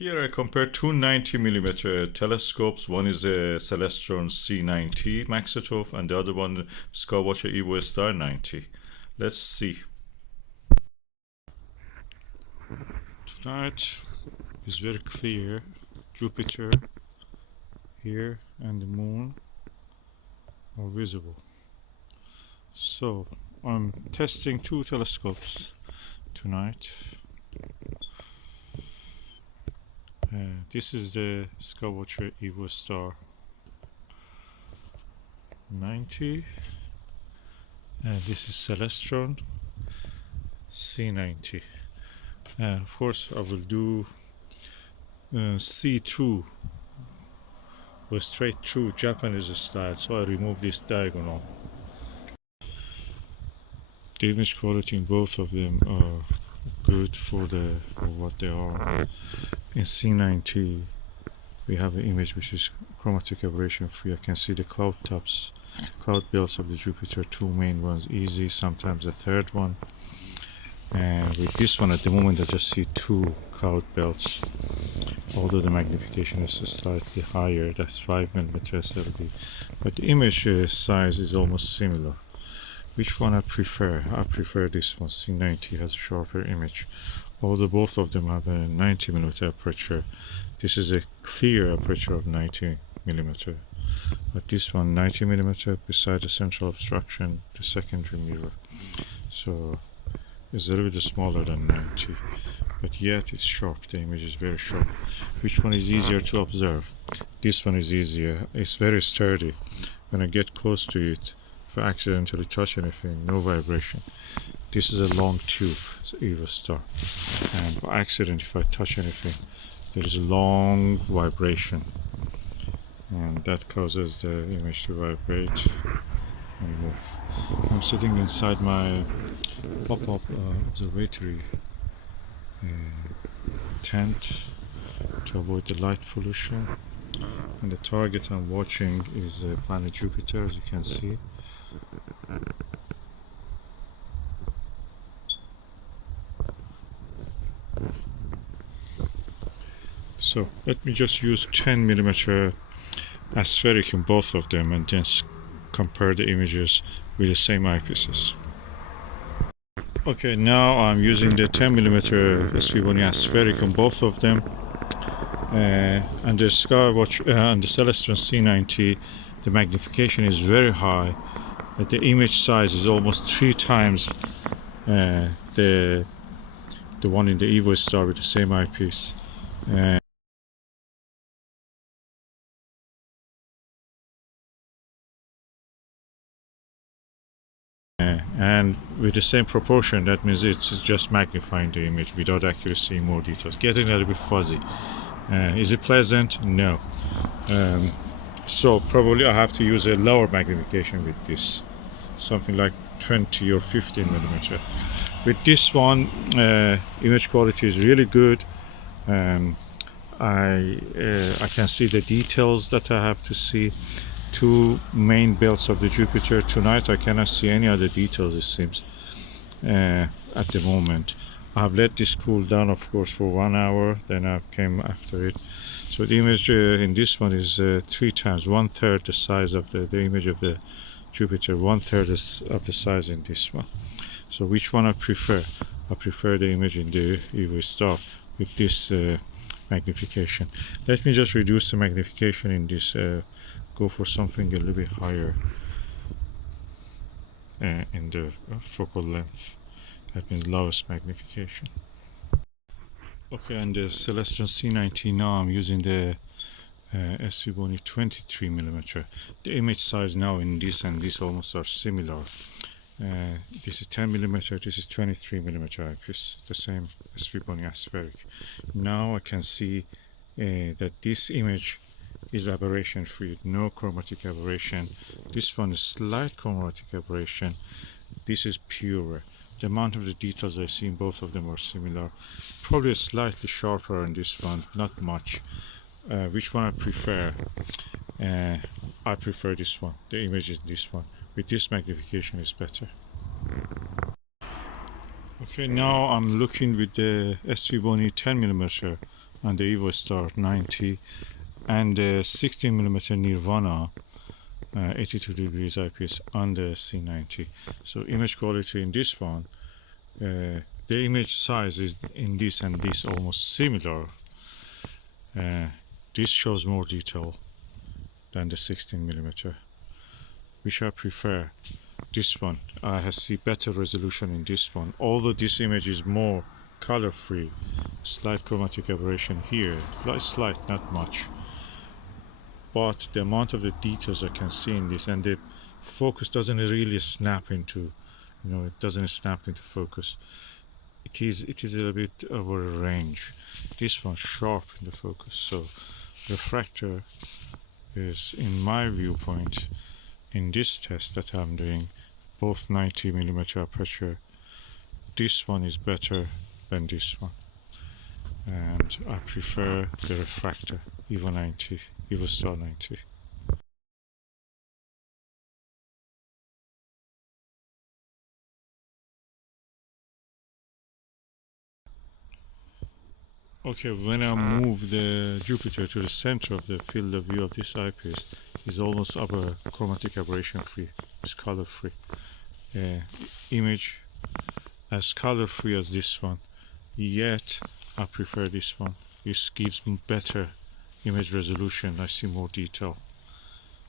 Here I compare two 90mm telescopes. One is a Celestron C90 Maksutov and the other one Skywatcher Evostar 90. Let's see. Tonight is very clear. Jupiter here and the moon are visible. So I'm testing two telescopes tonight. This is the Skywatcher Evostar 90 and this is Celestron C90. Of course I will do see through or straight through Japanese style, so I remove this diagonal. The image quality in both of them are good for what they are. In C90 we have an image which is chromatic aberration free. I can see the cloud tops, cloud belts of the Jupiter, two main ones easy, sometimes a third one. And with this one at the moment I just see two cloud belts, although the magnification is slightly higher. That's 5mm SLV, but the image size is almost similar. Which one I prefer? I prefer this one. C90 has a sharper image, although both of them have a 90mm aperture. This is a clear aperture of 90mm, but this one 90mm beside the central obstruction, the secondary mirror, so it's a little bit smaller than 90, but yet it's sharp. The image is very sharp. Which one is easier to observe? This one is easier. It's very sturdy. When I get close to it, if I accidentally touch anything, no vibration. This is a long tube, it's Evostar, and by accident if I touch anything, there is a long vibration, and that causes the image to vibrate and move. I'm sitting inside my pop-up observatory tent to avoid the light pollution, and the target I'm watching is planet Jupiter, as you can see. So let me just use 10mm aspheric in both of them and then compare the images with the same eyepieces. Okay, now I'm using the 10mm SVBony Aspheric on both of them, and the Skywatcher and the Celestron C90, the magnification is very high, but the image size is almost 3 times the one in the Evostar with the same eyepiece. And with the same proportion, that means it's just magnifying the image without actually seeing more details, getting a little bit fuzzy. Is it pleasant? No. So probably I have to use a lower magnification with this, something like 20 or 15mm. With this one, image quality is really good. I can see the details that I have to see. Two main belts of the Jupiter. Tonight I cannot see any other details, it seems, at the moment. I have let this cool down, of course, for 1 hour, then I came after it. So the image in this one is 3 times, 1/3 the size of the image of the Jupiter, 1/3 of the size in this one. So which one I prefer? I prefer the image in the Evostar with this magnification. Let me just reduce the magnification in this, go for something a little bit higher in the focal length. That means lowest magnification. Okay, and the Celestron C90, now I'm using the SVBony 23mm. The image size now in this and this almost are similar. This is 10mm, this is 23mm eyepiece, the same SVBony Aspheric. Now I can see that this image is aberration free, no chromatic aberration. This one is slight chromatic aberration. This is purer. The amount of the details I see in both of them are similar. Probably slightly sharper on this one, not much. Which one I prefer? I prefer this one. The image is this one. With this magnification is better. Okay, now I'm looking with the SVBony 10mm on the Evostar 90 and the 16mm Nirvana 82 degrees eyepiece on the C90. So image quality in this one, the image size is in this and this almost similar. This shows more detail than the 16mm, which I prefer. This one I see better resolution in this one, although this image is more color free. Slight chromatic aberration here, slight, not much, but the amount of the details I can see in this, and the focus doesn't really snap into, it doesn't snap into focus. It is a little bit over a range. This one sharp in the focus. So refractor is, in my viewpoint, in this test that I'm doing, both 90mm aperture, this one is better than this one, and I prefer the refractor Evostar 90. Okay, when I move the Jupiter to the center of the field of view of this eyepiece, is almost upper chromatic aberration free. It's color free. Image as color free as this one, yet I prefer this one. This gives me better image resolution. I see more detail,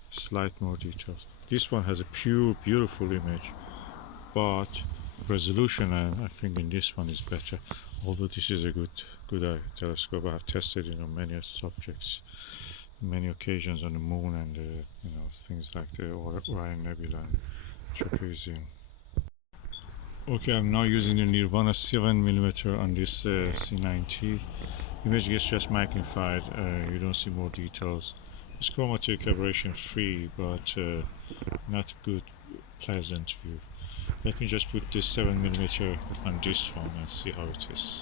slight more details. This one has a pure, beautiful image, but resolution I think in this one is better. Although this is a good eye telescope. I have tested it on many subjects, many occasions on the moon and things like the Orion Nebula and Trapezium. Okay, I'm now using the Nirvana 7mm on this C90. Image gets just magnified. You don't see more details. It's chromatic aberration free, but not good, pleasant view. Let me just put this 7mm on this one and see how it is.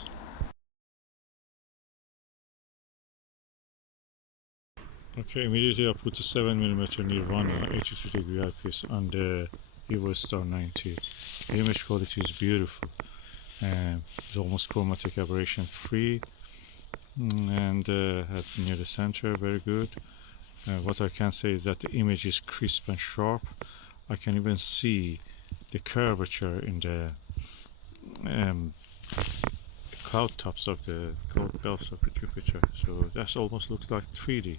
Okay, immediately I put the 7mm Nirvana 82 degree eyepiece on the Evostar 90. The image quality is beautiful. It's almost chromatic aberration free, and near the center, very good. What I can say is that the image is crisp and sharp. I can even see the curvature in the cloud tops of the cloud belts of the Jupiter. So that almost looks like 3D.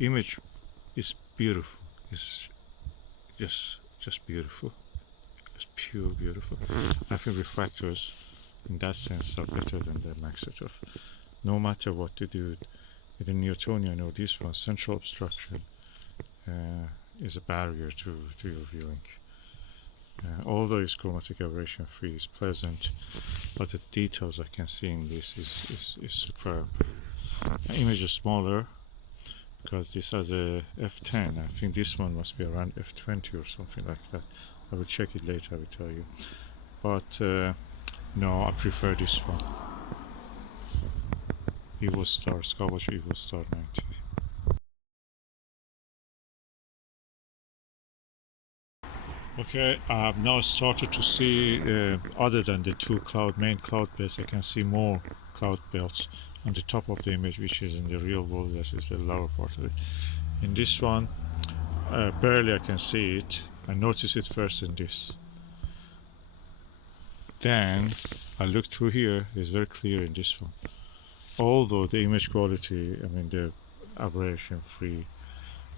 Image is beautiful. It's just beautiful. It's pure beautiful. I think refractors in that sense are better than the Maksutov. No matter what to do with the Newtonian or this one, central obstruction is a barrier to your viewing. Although it's chromatic aberration free, it's pleasant, but the details I can see in this is superb. The image is smaller because this has a f10. I think this one must be around f20 or something like that. I will check it later, I will tell you. But no, I prefer this one. Evostar, Skywatcher Evostar 90. Okay, I have now started to see, other than the two main cloud belts, I can see more cloud belts on the top of the image, which is in the real world, this is the lower part of it. In this one, barely I can see it. I notice it first in this. Then I look through here, it's very clear in this one. Although the image quality, I mean the aberration free,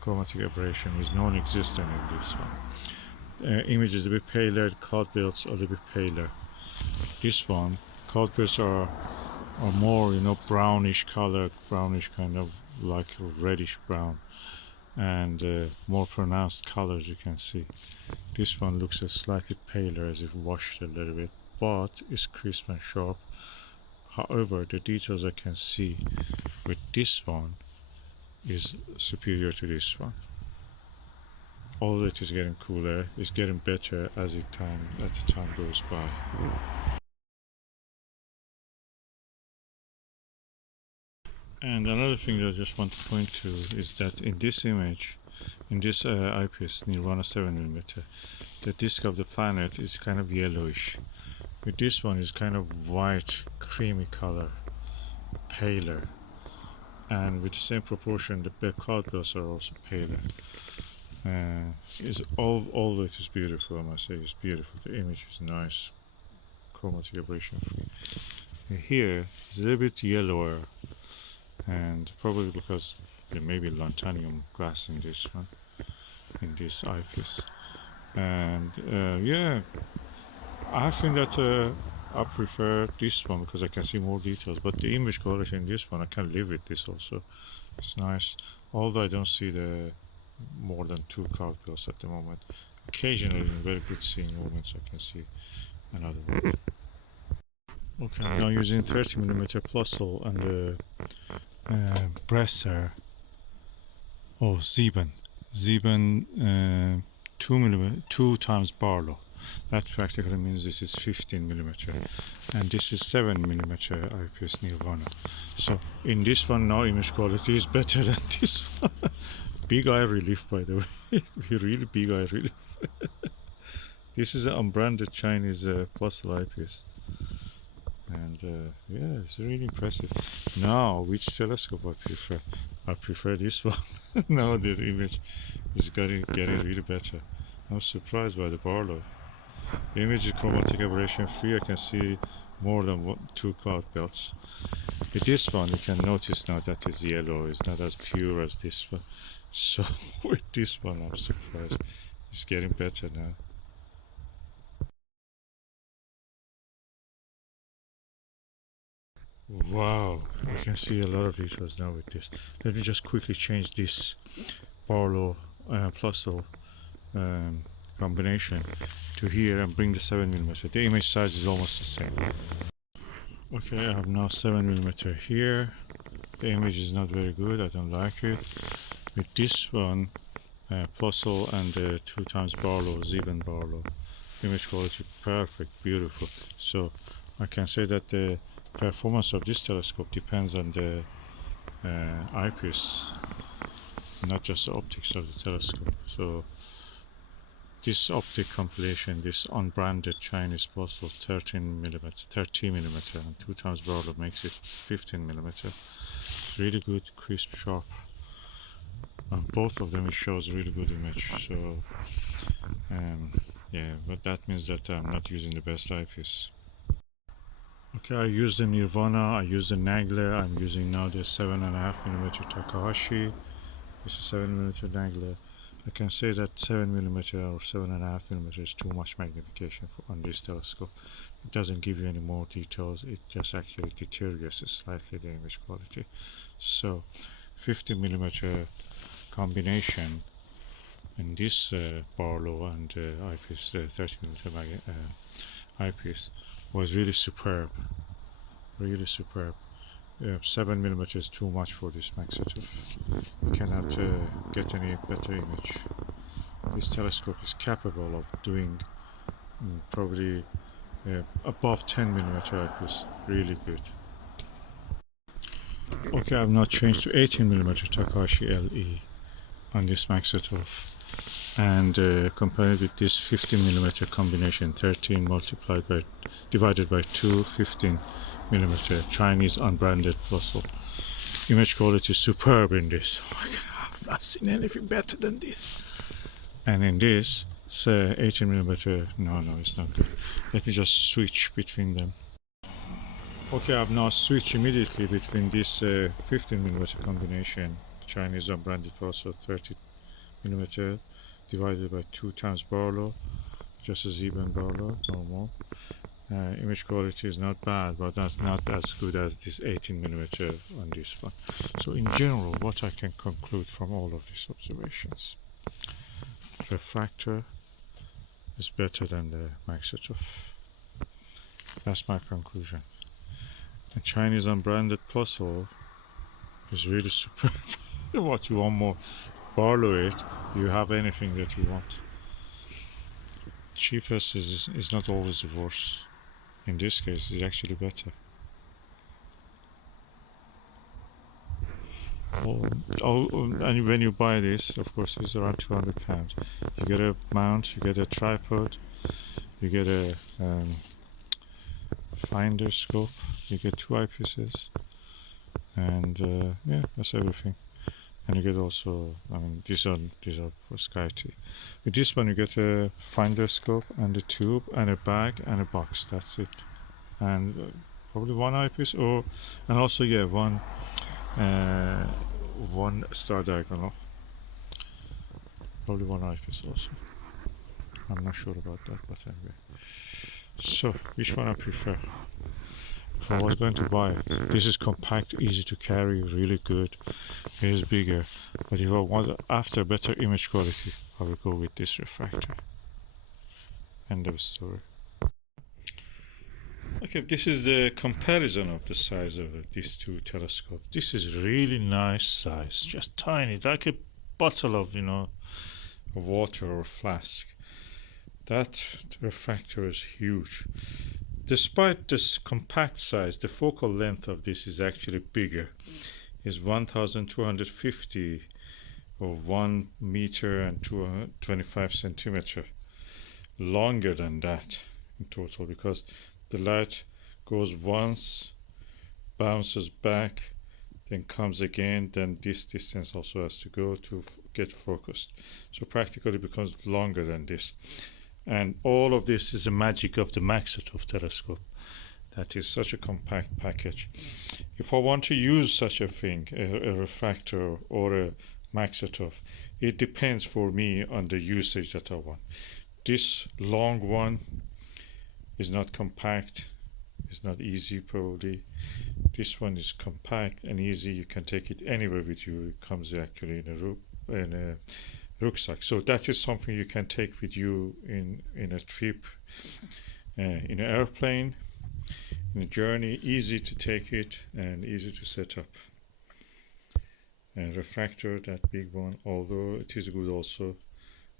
chromatic aberration is non-existent in this one. Image is a bit paler, cloud belts are a little bit paler. This one, cloud belts are more, brownish colored, brownish kind of like reddish brown, and more pronounced colors you can see. This one looks slightly paler, as if washed a little bit, but it's crisp and sharp. However, the details I can see with this one is superior to this one. Although it is getting cooler, it's getting better as the time goes by. And another thing that I just want to point to is that in this image, in this eyepiece, Nirvana 7mm, the disk of the planet is kind of yellowish. With this one, is kind of white, creamy color, paler. and with the same proportion the cloud belts are also paler. Is all it is beautiful, I must say. It's beautiful. The image is nice, chromatic aberration free. Here is a bit yellower, and probably because there may be lanthanum glass in this one, in this eyepiece. And yeah, I think that I prefer this one because I can see more details, but the image quality in this one, I can live with this also. It's nice, although I don't see the more than 2 cloud belts at the moment. Occasionally in very good seeing moments I can see another one. Okay, I'm now using 30mm Plössl and the Bresser. Oh, Seben 2 times Barlow. That practically means this is 15mm, and this is 7mm eyepiece Nirvana. So in this one now image quality is better than this one. Big eye relief, by the way. Really big eye relief. This is an unbranded Chinese Plössl eyepiece, and yeah, it's really impressive. Now, which telescope I prefer? I prefer this one. Now this image is getting really better. I'm surprised by the Barlow. The image is chromatic aberration free. I can see more than 2 cloud belts. With this one, you can notice now that it's yellow. It's not as pure as this one. So with this one, I'm surprised. It's getting better now. Wow, I can see a lot of details now with this. Let me just quickly change this Barlow Plössl combination to here and bring the 7mm. The image size is almost the same. Okay, I have now 7mm here. The image is not very good, I don't like it. With this one, Plössl and 2 times Barlow, Seben Barlow, image quality perfect, beautiful. So I can say that the performance of this telescope depends on the eyepiece, not just the optics of the telescope. So this optic compilation, this unbranded Chinese Plössl 30mm and 2 times Barlow makes it 15mm. It's really good, crisp, sharp. Both of them it shows really good image. So yeah, but that means that I'm not using the best eyepiece. Okay, I use the Nirvana, I use the Nagler, I'm using now the 7.5mm Takahashi. This is 7mm Nagler. I can say that 7mm or 7.5mm is too much magnification on this telescope. It doesn't give you any more details, it just actually deteriorates slightly the image quality. So 50mm combination in this Barlow and eyepiece, 30mm eyepiece, was really superb. Really superb. 7mm is too much for this Maksutov. You cannot get any better image. This telescope is capable of doing probably above 10mm eyepiece. Really good. Okay, I've now changed to 18mm Takahashi LE on this Maksutov, and compared with this 15mm combination, 13 divided by 2, 15mm Chinese unbranded Plössl. Image quality is superb in this. I've not seen anything better than this. And in this, 18mm, no, it's not good. Let me just switch between them. Okay, I've now switched immediately between this 15mm combination, Chinese unbranded Plössl 30mm divided by 2 times Barlow, just a Seben Barlow, normal. Image quality is not bad, but that's not as good as this 18mm on this one. So in general, what I can conclude from all of these observations: Refractor is better than the Maksutov. That's my conclusion. And Chinese unbranded Plössl is really superb. What you want more? Barlow it, you have anything that you want. Cheapest is not always the worst. In this case, it's actually better. And when you buy this, of course, it's around £200. You get a mount, you get a tripod, you get a finder scope, you get 2 eyepieces, And yeah, that's everything. And you get also, I mean, these are for SkyTee. With this one you get a finder scope and a tube and a bag and a box. That's it. And probably one eyepiece, or and also yeah, one star diagonal. Probably one eyepiece also. I'm not sure about that, but anyway. So which one I prefer? If I was going to buy it, this is compact, easy to carry, really good. It is bigger, but if I want after better image quality, I will go with this refractor. End of story. Okay, this is the comparison of the size of these two telescopes. This is really nice size, just tiny, like a bottle of, you know, water or flask. That refractor is huge. Despite this compact size, the focal length of this is actually bigger. It's 1250 or 1 meter and 225 centimeter longer than that in total, because the light goes once, bounces back, then comes again, then this distance also has to go to get focused. So practically becomes longer than this. And all of this is the magic of the Maksutov telescope. That is such a compact package. If I want to use such a thing, a refractor or a Maksutov, it depends for me on the usage that I want. This long one is not compact, it's not easy probably. This one is compact and easy, you can take it anywhere with you. It comes actually in a rucksack, so that is something you can take with you in a trip, in an airplane, in a journey. Easy to take it and easy to set up. And refractor, that big one, although it is good also,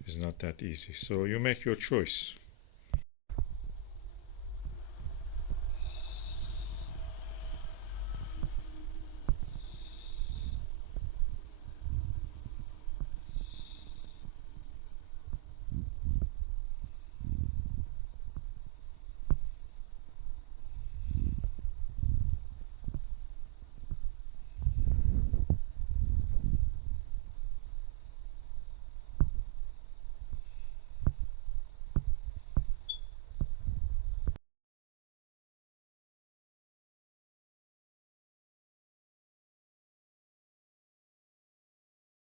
is not that easy. So you make your choice.